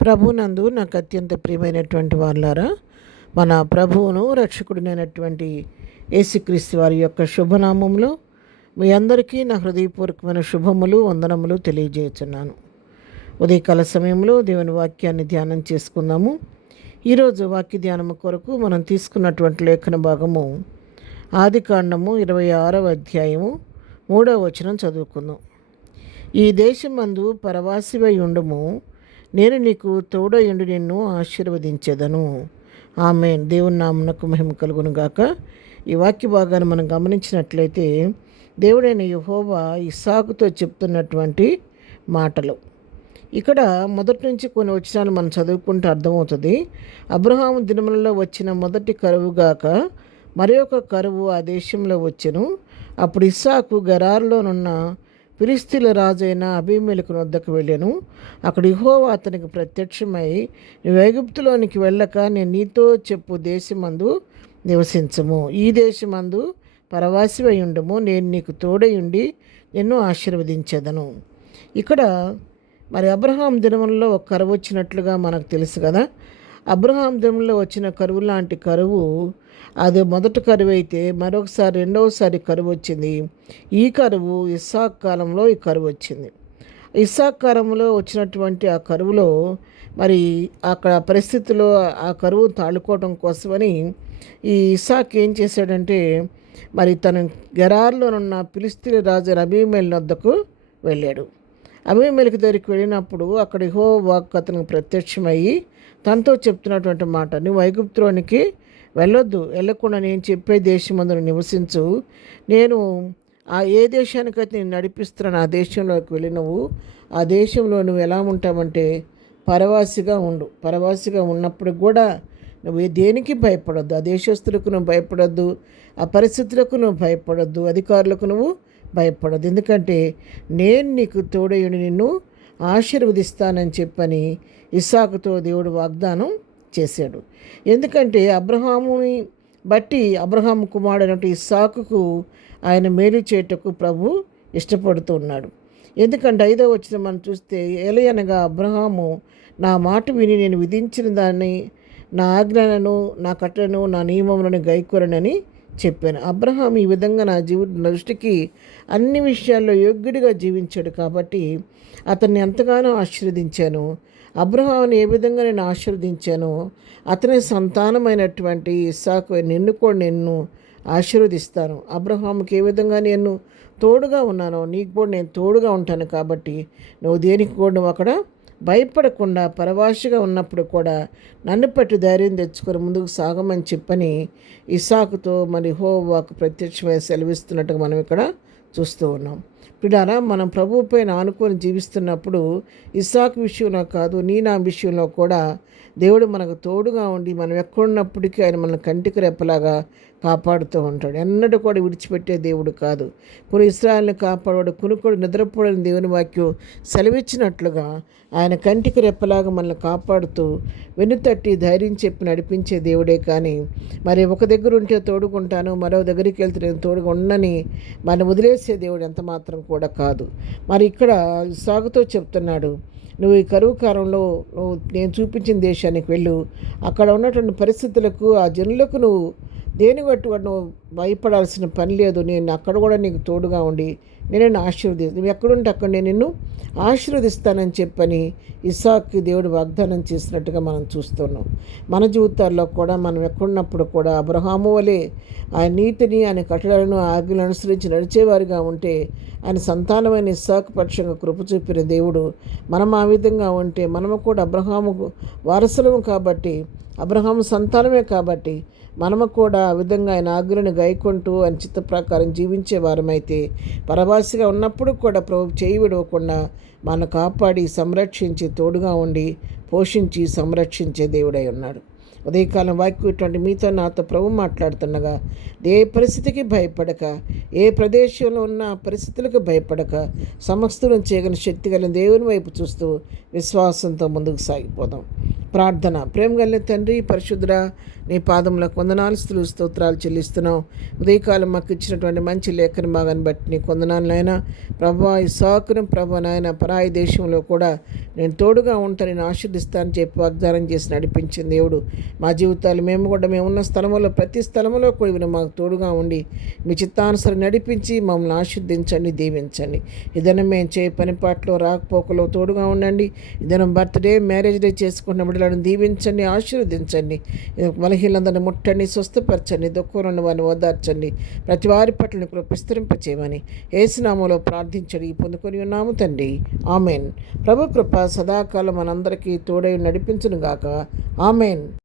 ప్రభునందు నాకు అత్యంత ప్రియమైనటువంటి వాళ్ళారా, మన ప్రభువును రక్షకుడినైనటువంటి యేసుక్రీస్తు వారి యొక్క శుభనామంలో మీ అందరికీ నా హృదయపూర్వకమైన శుభములు వందనములు తెలియజేస్తున్నాను. ఉదయకాల సమయంలో దేవుని వాక్యాన్ని ధ్యానం చేసుకుందాము. ఈరోజు వాక్య ధ్యానము కొరకు మనం తీసుకున్నటువంటి లేఖన భాగము ఆదికాండము 26వ అధ్యాయము 3వ వచనం చదువుకుందాం. ఈ దేశమందు పరవాసివై ఉండుము, నేను నీకు తోడయుండి నిన్ను ఆశీర్వదించెదను. ఆమేన్. దేవుని నామమునకు మహిమ కలుగును గాక. ఈ వాక్య భాగాన్ని మనం గమనించినట్లయితే దేవుడైన యెహోవా ఇస్సాకుతో చెప్తున్నటువంటి మాటలు. ఇక్కడ మొదటి నుంచి కొన్ని వచనాలు మనం చదువుకుంటే అర్థమవుతుంది. అబ్రహాము దినములలో వచ్చిన మొదటి కరువు గాక మరి ఒక కరువు ఆ దేశంలో వచ్చెను. అప్పుడు ఇస్సాకు గెరారులోనున్న ఫిలిష్తీయుల రాజైన అబీమెలెకు వద్దకు వెళ్ళాను. అక్కడ యెహోవా అతనికి ప్రత్యక్షమై, నువ్వు ఐగుప్తులోనికి వెళ్ళక నేను నీతో చెప్పు దేశమందు నివసించము, ఈ దేశమందు పరవాసివై ఉండుము, నేను నీకు తోడయుండి నిన్ను ఆశీర్వదించెదను. ఇక్కడ మరి అబ్రహాం దినములలో ఒక కరువు వచ్చినట్లుగా మనకు తెలుసు కదా. అబ్రహాం దినంలో వచ్చిన కరువు లాంటి కరువు అది మొదటి కరువు అయితే మరొకసారి రెండవసారి కరువు వచ్చింది. ఈ కరువు ఇస్సాకు కాలంలో ఈ కరువు వచ్చింది. ఇస్సాకు కాలంలో వచ్చినటువంటి ఆ కరువులో మరి అక్కడ పరిస్థితుల్లో ఆ కరువు తాళుకోవడం కోసమని ఈ ఇస్సాకు ఏం చేశాడంటే మరి తన గెరారులోనున్న ఫిలిష్తీయుల రాజు అబీమెలెకు వద్దకు వెళ్ళాడు. అబీమెలెకు దగ్గరికి వెళ్ళినప్పుడు అక్కడ యెహోవా అతనికి ప్రత్యక్షమయ్యి తనతో చెప్తున్నటువంటి మాట, నువ్వు ఐగుప్తులోనికి వెళ్ళొద్దు, వెళ్ళకుండా నేను చెప్పే దేశమందు నివసించు, నేను ఏ దేశానికైతే నేను నడిపిస్తున్నాను ఆ దేశంలోకి వెళ్ళి ఆ దేశంలో నువ్వు ఎలా ఉంటావంటే పరవాసిగా ఉండు. పరవాసిగా ఉన్నప్పుడు కూడా నువ్వు దేనికి భయపడొద్దు, ఆ దేశస్తులకు నువ్వు భయపడొద్దు, ఆ పరిస్థితులకు నువ్వు భయపడొద్దు, అధికారులకు నువ్వు భయపడొద్దు, ఎందుకంటే నేను నీకు తోడయుండి నిన్ను ఆశీర్వదిస్తానని చెప్పని ఇస్సాకుతో దేవుడు వాగ్దానం చేశాడు. ఎందుకంటే అబ్రహాముని బట్టి అబ్రహాము కుమారుడైనటువంటి ఇస్సాకుకు ఆయన మేలు చేయుటకు ప్రభు ఇష్టపడుతూ ఉన్నాడు. ఎందుకంటే 5వ వచనం మనం చూస్తే, ఏలయనగా అబ్రహాము నా మాట విని నేను విధించిన దాన్ని, నా ఆజ్ఞలను, నా కట్టలను, నా నియమములను గైకొనని చెప్పాను. అబ్రహాం ఈ విధంగా నా దృష్టికి అన్ని విషయాల్లో యోగ్యుడిగా జీవించాడు కాబట్టి అతన్ని ఎంతగానో ఆశీర్వదించాను. అబ్రహాముని ఏ విధంగా నేను ఆశీర్వదించానో అతని సంతానమైనటువంటి ఇస్సాకు నిన్ను కూడా నేను ఆశీర్వదిస్తాను. అబ్రహాముకి ఏ విధంగా నేను తోడుగా ఉన్నానో నీకు కూడా నేను తోడుగా ఉంటాను. కాబట్టి నువ్వు దేనికి కూడా నువ్వు అక్కడ భయపడకుండా పరవాసిగా ఉన్నప్పుడు కూడా నన్ను పట్టి ధైర్యం తెచ్చుకొని ముందుకు సాగమని చెప్పని ఇస్సాకుతో మరి యెహోవాకు ప్రత్యక్షమై సెలవిస్తున్నట్టుగా మనం ఇక్కడ చూస్తూ ఉన్నాం. పిల్లారా, మనం ప్రభువు పైన ఆనుకొని జీవిస్తున్నప్పుడు ఇస్సాకు విషయంలో కాదు, నా విషయంలో కూడా దేవుడు మనకు తోడుగా ఉండి మనం ఎక్కడున్నప్పటికీ ఆయన మనల్ని కంటికి రెప్పలాగా కాపాడుతూ ఉంటాడు. ఎన్నడూ కూడా విడిచిపెట్టే దేవుడు కాదు. కొన్ని ఇశ్రాయేలుని కాపాడు కునుకొడు నిద్రపోడని దేవుని వాక్యం సెలవిచ్చినట్లుగా ఆయన కంటికి రెప్పలాగా మనల్ని కాపాడుతూ వెన్నుతట్టి ధైర్యం చెప్పి నడిపించే దేవుడే. కానీ మరి ఒక దగ్గర ఉంటే తోడుకుంటాను, మరో దగ్గరికి వెళ్తే నేను తోడుగా ఉండని మనం వదిలేసే దేవుడు ఎంత మాత్రం కూడా కాదు. మరి ఇక్కడ సాగుతో చెప్తున్నాడు, నువ్వు ఈ కరువు కాలంలో నేను చూపించిన దేశానికి వెళ్ళు, అక్కడ ఉన్నటువంటి పరిస్థితులకు ఆ జనులకు నువ్వు దేని బట్టి నువ్వు భయపడాల్సిన పని లేదు. నేను అక్కడ కూడా నీకు తోడుగా ఉండి నేను నువ్వు ఎక్కడుంటే అక్కడ నేను నిన్ను ఆశీర్వదిస్తానని చెప్పని ఇస్సాకుకి దేవుడు వాగ్దానం చేసినట్టుగా మనం చూస్తున్నాం. మన జీవితాల్లో కూడా మనం ఎక్కడున్నప్పుడు కూడా అబ్రహాము వలె ఆయన నీతిని, ఆయన కట్టడలను, ఆజ్ఞలను అనుసరించి నడిచేవారిగా ఉంటే ఆయన సంతానమైన ఇస్సాకు పక్షంగా కృప చూపిన దేవుడు మనం ఆ విధంగా ఉంటే మనము కూడా అబ్రహాము వారసులము కాబట్టి, అబ్రహాము సంతానమే కాబట్టి మనము కూడా ఆ విధంగా ఆయన ఆజ్ఞలను గైకొంటూ ఆయన చిత్త ప్రకారం జీవించే వారమైతే పరవాసిగా ఉన్నప్పుడు కూడా ప్రభు చేయి విడవకుండా మనం కాపాడి సంరక్షించి తోడుగా ఉండి పోషించి సంరక్షించే దేవుడై ఉన్నాడు. ఉదయకాలం వాక్యం ఇటువంటి మీతో నాతో ప్రభు మాట్లాడుతుండగా ఏ పరిస్థితికి భయపడక, ఏ ప్రదేశంలో ఉన్న పరిస్థితులకు భయపడక సమస్తులను చేయగలిగిన శక్తి కలిగిన దేవుని వైపు చూస్తూ విశ్వాసంతో ముందుకు సాగిపోదాం. ప్రార్థన. ప్రేమ గల తండ్రి, పరిశుద్ధుడా, నీ పాదములకు వందనాలు, స్తుతులు, స్తోత్రాలు చెల్లిస్తున్నాం. ఉదయకాలం మాకు ఇచ్చినటువంటి మంచి లేఖన భాగాన్ని బట్టి నీ వందనాలు నాయన. ప్రభా, ఈ సహకరం ప్రభా నాయన, పరాయి దేశంలో కూడా నేను తోడుగా ఉంటాను, నేను ఆశీర్దిస్తానని చెప్పి వాగ్దానం చేసి నడిపించిన దేవుడు. మా జీవితాలు మేము ఉన్న స్థలంలో ప్రతి స్థలంలో కూడా మాకు తోడుగా ఉండి మీ చిత్తానుసరి నడిపించి మమ్మల్ని ఆశీర్దించండి, దీవించండి. ఇదనం మేము చేయ పనిపాట్లో రాకపోకలో తోడుగా ఉండండి. ఇదనం బర్త్డే, మ్యారేజ్ డే చేసుకున్న బిడ్డలను దీవించండి, ఆశీర్వదించండి. బలహీనందరిని ముట్టండి, స్వస్థపరచండి, దుఃఖంలో వారిని ఓదార్చండి. ప్రతి వారి పట్ల విస్తరింపచేయమని యేసు నామములో ప్రార్థించడి పొందుకొని ఉన్నాము తండ్రి. ఆమెన్. ప్రభు కృప సదాకాలం మనందరికీ తోడై నడిపించును గాక. ఆమెన్.